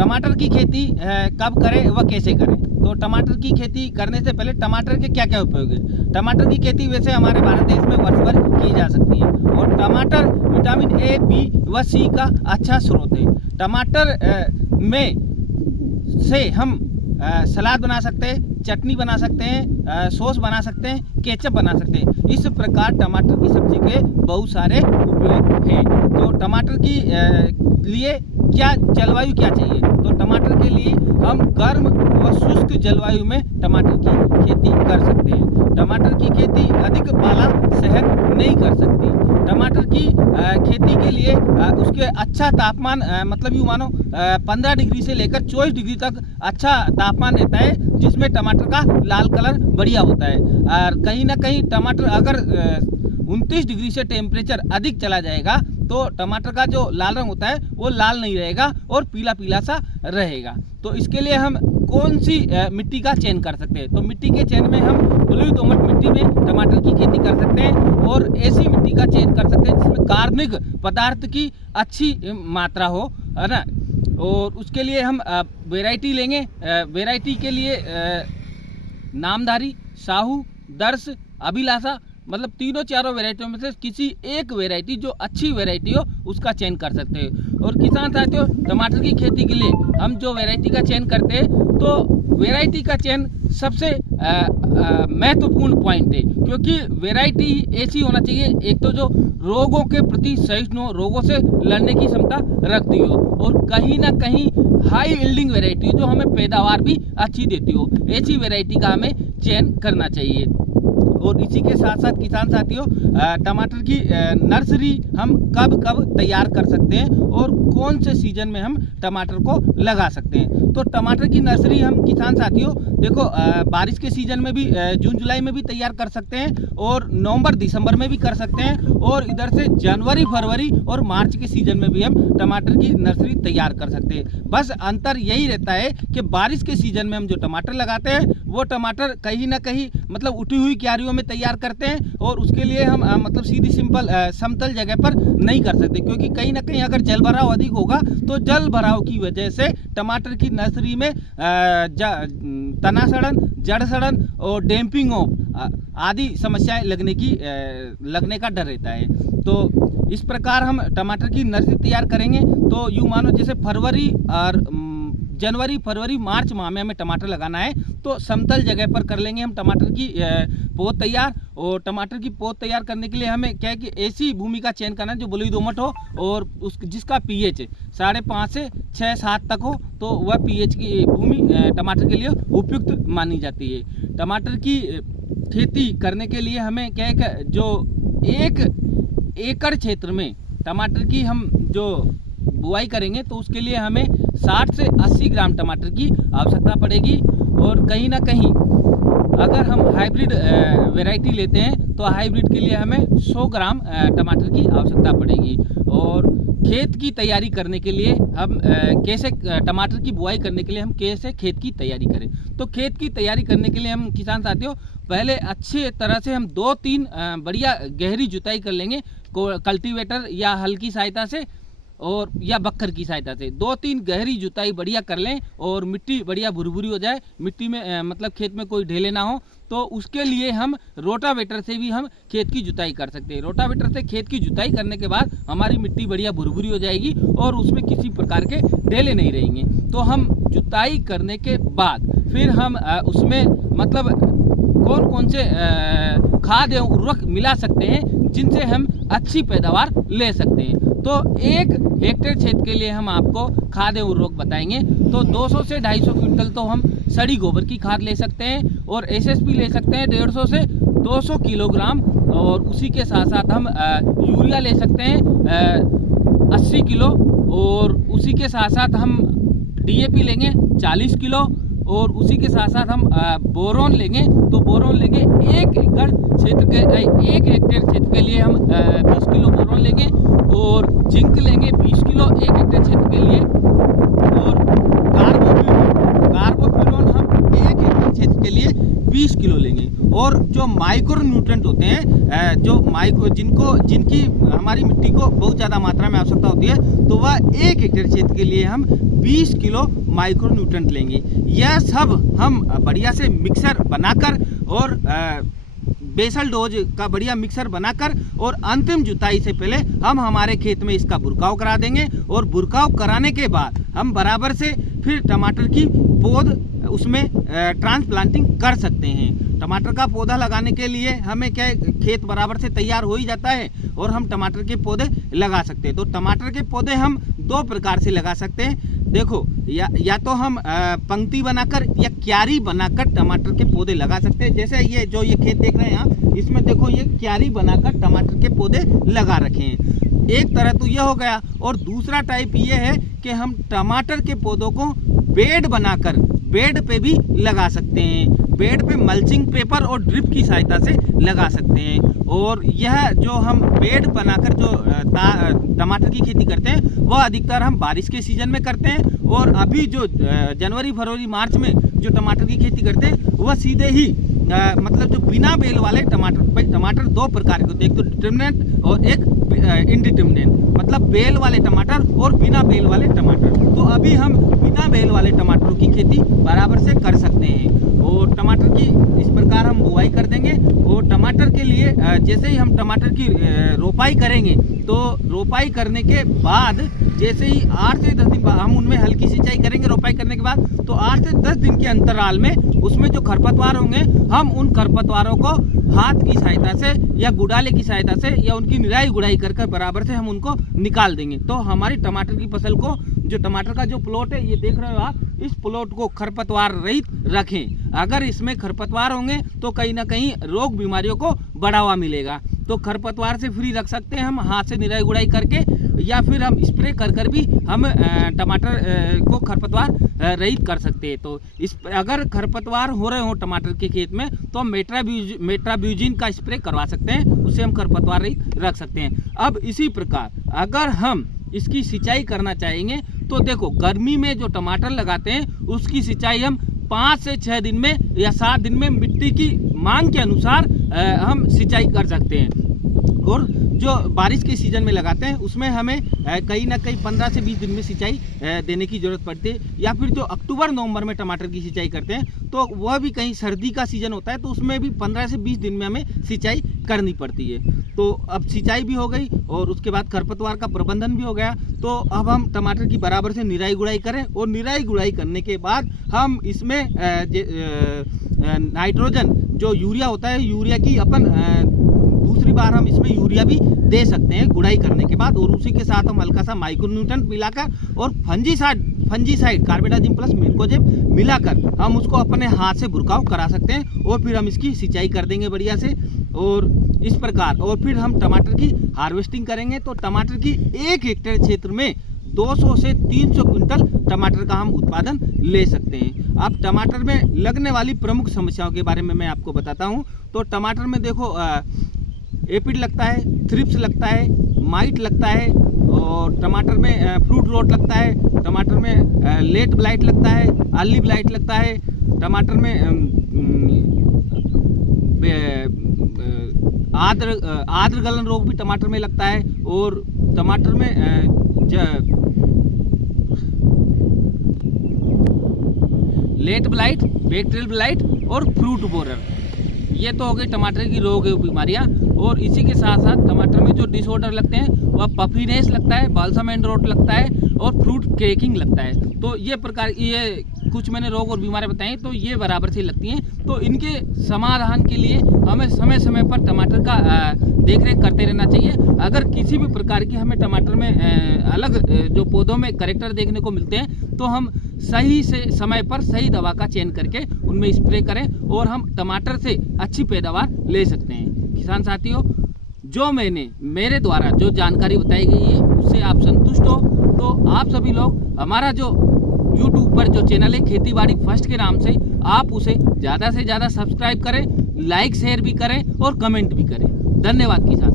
टमाटर की खेती कब करें व कैसे करें। तो टमाटर की खेती करने से पहले टमाटर के क्या क्या उपयोग है। टमाटर की खेती वैसे हमारे भारत देश में वर्ष भर की जा सकती है और टमाटर विटामिन ए, बी व सी का अच्छा स्रोत है। टमाटर में से हम सलाद बना सकते हैं, चटनी बना सकते हैं, सॉस बना सकते हैं, केचप बना सकते हैं। इस प्रकार टमाटर की सब्जी के बहुत सारे उपयोग हैं। तो टमाटर की लिए क्या जलवायु क्या चाहिए। तो टमाटर के लिए हम गर्म व शुष्क जलवायु में टमाटर की खेती कर सकते हैं। टमाटर की खेती अधिक पाला सहन नहीं कर सकती। टमाटर की खेती के लिए उसके अच्छा तापमान मतलब यूँ मानो 15 डिग्री से लेकर 24 डिग्री तक अच्छा तापमान रहता है, जिसमें टमाटर का लाल कलर बढ़िया होता है। और कहीं ना कहीं टमाटर अगर 29 डिग्री से टेम्परेचर अधिक चला जाएगा तो टमाटर का जो लाल रंग होता है वो लाल नहीं रहेगा और पीला पीला सा रहेगा। तो इसके लिए हम कौन सी मिट्टी का चयन कर सकते हैं। तो मिट्टी के चयन में हम बलुई दोमट मिट्टी में टमाटर की खेती कर सकते हैं और ऐसी मिट्टी का चयन कर सकते हैं जिसमें कार्बनिक पदार्थ की अच्छी मात्रा हो, है ना। और उसके लिए हम वैरायटी लेंगे। वैरायटी के लिए नामधारी, साहू, दर्श, अभिलाषा, मतलब तीनों चारों वैरायटियों में से किसी एक वैरायटी जो अच्छी वैरायटी हो उसका चयन कर सकते हैं। और किसान साथियों, टमाटर की खेती के लिए हम जो वैरायटी का चयन करते हैं तो वैरायटी का चयन सबसे महत्वपूर्ण पॉइंट है, क्योंकि वैरायटी ऐसी होना चाहिए एक तो जो रोगों के प्रति सहिष्णु हो, रोगों से लड़ने की क्षमता रखती हो और कहीं ना कहीं हाई यील्डिंग वैरायटी हो जो हमें पैदावार भी अच्छी देती हो। ऐसी वैरायटी का हमें चयन करना चाहिए। और इसी के साथ साथ किसान साथियों, टमाटर की नर्सरी हम कब कब तैयार कर सकते हैं और कौन से सीजन में हम टमाटर को लगा सकते हैं। तो टमाटर की नर्सरी हम किसान साथियों देखो बारिश के सीजन में भी जून जुलाई में भी तैयार कर सकते हैं और नवंबर दिसंबर में भी कर सकते हैं और इधर से जनवरी फरवरी और मार्च के सीजन में भी हम टमाटर की नर्सरी तैयार कर सकते हैं। बस अंतर यही रहता है कि बारिश के सीजन में हम जो टमाटर लगाते हैं वो टमाटर कहीं ना कहीं मतलब उठी हुई क्यारियों में तैयार करते हैं और उसके लिए हम मतलब सीधी सिंपल समतल जगह पर नहीं कर सकते, क्योंकि कहीं ना कहीं अगर जल भराव अधिक होगा तो जल भराव की वजह से टमाटर की नर्सरी में तना सड़न, जड़ सड़न और डैम्पिंग ऑफ आदि समस्याएं लगने का डर रहता है। तो इस प्रकार हम टमाटर की नर्सरी तैयार करेंगे तो यूँ मानो जैसे फरवरी और जनवरी फरवरी मार्च माह में हमें टमाटर लगाना है तो समतल जगह पर कर लेंगे हम टमाटर की पौध तैयार। और टमाटर की पौध तैयार करने के लिए हमें क्या है कि ऐसी भूमि का चयन करना है जो बलुई दोमट हो और जिसका पीएच 5.5 से 6-7 तक हो, तो वह पीएच की भूमि टमाटर के लिए उपयुक्त मानी जाती है। टमाटर की खेती करने के लिए हमें क्या है कि जो 1 एकड़ क्षेत्र में टमाटर की हम जो बुआई करेंगे तो उसके लिए हमें 60 से 80 ग्राम टमाटर की आवश्यकता पड़ेगी। और कहीं ना कहीं अगर हम हाइब्रिड वैरायटी लेते हैं तो हाइब्रिड के लिए हमें 100 ग्राम टमाटर की आवश्यकता पड़ेगी। और खेत की तैयारी करने के लिए हम कैसे टमाटर की बुआई करने के लिए हम कैसे खेत की तैयारी करें। तो खेत की तैयारी करने के लिए हम किसान साथियों पहले अच्छी तरह से हम 2-3 बढ़िया गहरी जुताई कर लेंगे कल्टीवेटर या हल की सहायता से और या बक्खर की सहायता से 2-3 गहरी जुताई बढ़िया कर लें और मिट्टी बढ़िया भुरभुरी हो जाए, मिट्टी में मतलब खेत में कोई ढेले ना हो, तो उसके लिए हम रोटावेटर से भी हम खेत की जुताई कर सकते हैं। रोटावेटर से खेत की जुताई करने के बाद हमारी मिट्टी बढ़िया भुरभुरी हो जाएगी और उसमें किसी प्रकार के ढेले नहीं रहेंगे। तो हम जुताई करने के बाद फिर हम उसमें मतलब कौन कौन से खाद एवं उर्वरक मिला सकते हैं जिनसे हम अच्छी पैदावार ले सकते हैं। तो 1 हेक्टेयर क्षेत्र के लिए हम आपको खाद एवं उर्वरक बताएंगे। तो 200 से 250 क्विंटल तो हम सड़ी गोबर की खाद ले सकते हैं और एसएसपी ले सकते हैं 150 से 200 किलोग्राम और उसी के साथ साथ हम यूरिया ले सकते हैं 80 किलो और उसी के साथ साथ हम डीएपी लेंगे 40 किलो और उसी के साथ साथ हम बोरोन लेंगे। तो बोरोन लेंगे 1 हेक्टेयर क्षेत्र के लिए हम 20 किलो बोरोन लेंगे और जिंक लेंगे 20 किलो 1 हेक्टेयर क्षेत्र के लिए और कार्बोफ्यूरॉन हम 1 हेक्टेयर क्षेत्र के लिए 20 किलो लेंगे। और जो माइक्रो न्यूट्रेंट होते हैं जिनकी हमारी मिट्टी को बहुत ज़्यादा मात्रा में आवश्यकता होती है तो वह 1 हेक्टेयर क्षेत्र के लिए हम 20 किलो माइक्रोन्यूट्रेंट लेंगे। यह सब हम बढ़िया से मिक्सर बनाकर और बेसल डोज का बढ़िया मिक्सर बनाकर और अंतिम जुताई से पहले हम हमारे खेत में इसका बुरकाव करा देंगे। और बुरकाव कराने के बाद हम बराबर से फिर टमाटर की पौध उसमें ट्रांसप्लांटिंग कर सकते हैं। टमाटर का पौधा लगाने के लिए हमें क्या खेत बराबर से तैयार हो ही जाता है और हम टमाटर के पौधे लगा सकते हैं। तो टमाटर के पौधे हम 2 प्रकार से लगा सकते हैं। देखो या तो हम पंक्ति बनाकर या क्यारी बनाकर टमाटर के पौधे लगा सकते हैं। जैसे ये खेत देख रहे हैं आप, इसमें देखो ये क्यारी बनाकर टमाटर के पौधे लगा रखे हैं। एक तरह तो ये हो गया, और दूसरा टाइप ये है कि हम टमाटर के पौधों को बेड बनाकर बेड पे भी लगा सकते हैं। बेड पे मल्चिंग पेपर और ड्रिप की सहायता से लगा सकते हैं। और यह जो हम बेड बनाकर जो टमाटर की खेती करते हैं वह अधिकतर हम बारिश के सीजन में करते हैं। और अभी जो जनवरी फरवरी मार्च में जो टमाटर की खेती करते हैं वह सीधे ही मतलब जो बिना बेल वाले टमाटर 2 प्रकार के होते हैं, एक तो डिटर्मिनेंट और एक इनडिटर्मिनेंट, मतलब बेल वाले टमाटर और बिना बेल वाले टमाटर। तो अभी हम बिना बेल वाले टमाटरों की खेती बराबर से कर सकते हैं। और टमाटर की इस प्रकार हम बुआई कर देंगे। और टमाटर के लिए जैसे ही हम टमाटर की रोपाई करेंगे तो रोपाई करने के बाद जैसे ही 8 से 10 दिन बाद हम उनमें हल्की सिंचाई करेंगे। रोपाई करने के बाद तो 8 से 10 दिन के अंतराल में उसमें जो खरपतवार होंगे हम उन खरपतवारों को हाथ की सहायता से या गुड़ाले की सहायता से या उनकी निराई गुड़ाई कर बराबर से हम उनको निकाल देंगे। तो हमारी टमाटर की फसल को, जो टमाटर का जो प्लॉट है ये देख रहे हो आप, इस प्लॉट को खरपतवार रहित रखें। अगर इसमें खरपतवार होंगे तो कहीं ना कहीं रोग बीमारियों को बढ़ावा मिलेगा। तो खरपतवार से फ्री रख सकते हैं हम हाथ से निराई गुड़ाई करके, या फिर हम स्प्रे कर भी हम टमाटर को खरपतवार रहित कर सकते हैं। तो अगर खरपतवार हो रहे हो टमाटर के खेत में तो हम मेट्राब्यूजिन का स्प्रे करवा सकते हैं, उससे हम खरपतवार रहित रख सकते हैं। अब इसी प्रकार अगर हम इसकी सिंचाई करना चाहेंगे तो देखो गर्मी में जो टमाटर लगाते हैं उसकी सिंचाई हम 5 से 6 दिन में या 7 दिन में मिट्टी की मांग के अनुसार हम सिंचाई कर सकते हैं। और जो बारिश के सीजन में लगाते हैं उसमें हमें कहीं ना कहीं 15 से 20 दिन में सिंचाई देने की ज़रूरत पड़ती है। या फिर जो अक्टूबर नवंबर में टमाटर की सिंचाई करते हैं तो वह भी कहीं सर्दी का सीजन होता है तो उसमें भी 15 से 20 दिन में हमें सिंचाई करनी पड़ती है। तो अब सिंचाई भी हो गई और उसके बाद खरपतवार का प्रबंधन भी हो गया। तो अब हम टमाटर की बराबर से निराई गुड़ाई करें, और निराई गुड़ाई करने के बाद हम इसमें नाइट्रोजन जो यूरिया होता है, यूरिया की अपन दूसरी बार हम इसमें यूरिया भी दे सकते हैं गुड़ाई करने के बाद। और उसी के साथ हम हल्का सा माइक्रोन्यूट्रेंट मिलाकर और फंजीसाइड कार्बेडाजिम प्लस मेनकोजेब मिलाकर हम उसको अपने हाथ से बुरकाव करा सकते हैं। और फिर हम इसकी सिंचाई कर देंगे बढ़िया से, और इस प्रकार और फिर हम टमाटर की हार्वेस्टिंग करेंगे। तो टमाटर की 1 हेक्टेयर क्षेत्र में 200 से 300 क्विंटल टमाटर का हम उत्पादन ले सकते हैं। अब टमाटर में लगने वाली प्रमुख समस्याओं के बारे में मैं आपको बताता हूं। तो टमाटर में देखो एपिड लगता है, थ्रिप्स लगता है, माइट लगता है, और टमाटर में फ्रूट रोट लगता है, टमाटर में लेट ब्लाइट लगता है, अर्ली ब्लाइट लगता है, टमाटर में आद्र गलन रोग भी टमाटर में लगता है, और टमाटर में लेट ब्लाइट, बैक्टीरियल ब्लाइट और फ्रूट बोरर, ये तो हो गई टमाटर की रोग बीमारियां। और इसी के साथ साथ टमाटर में जो डिसऑर्डर लगते हैं वह पफीनेस लगता है, बाल्सम एंड रोट लगता है और फ्रूट क्रैकिंग लगता है। तो ये प्रकार ये कुछ मैंने रोग और बीमारियां बताई, तो ये बराबर से लगती हैं। तो इनके समाधान के लिए हमें समय समय पर टमाटर का देख रेख करते रहना चाहिए। अगर किसी भी प्रकार की हमें टमाटर में अलग जो पौधों में कैरेक्टर देखने को मिलते हैं तो हम सही से समय पर सही दवा का चयन करके उनमें स्प्रे करें और हम टमाटर से अच्छी पैदावार ले सकते हैं। किसान साथियों, जो मेरे द्वारा जो जानकारी बताई गई है उससे आप संतुष्ट हो तो आप सभी लोग हमारा जो YouTube पर जो चैनल है खेती बाड़ी फर्स्ट के नाम से, आप उसे ज़्यादा से ज़्यादा सब्सक्राइब करें, लाइक शेयर भी करें और कमेंट भी करें। धन्यवाद किसान।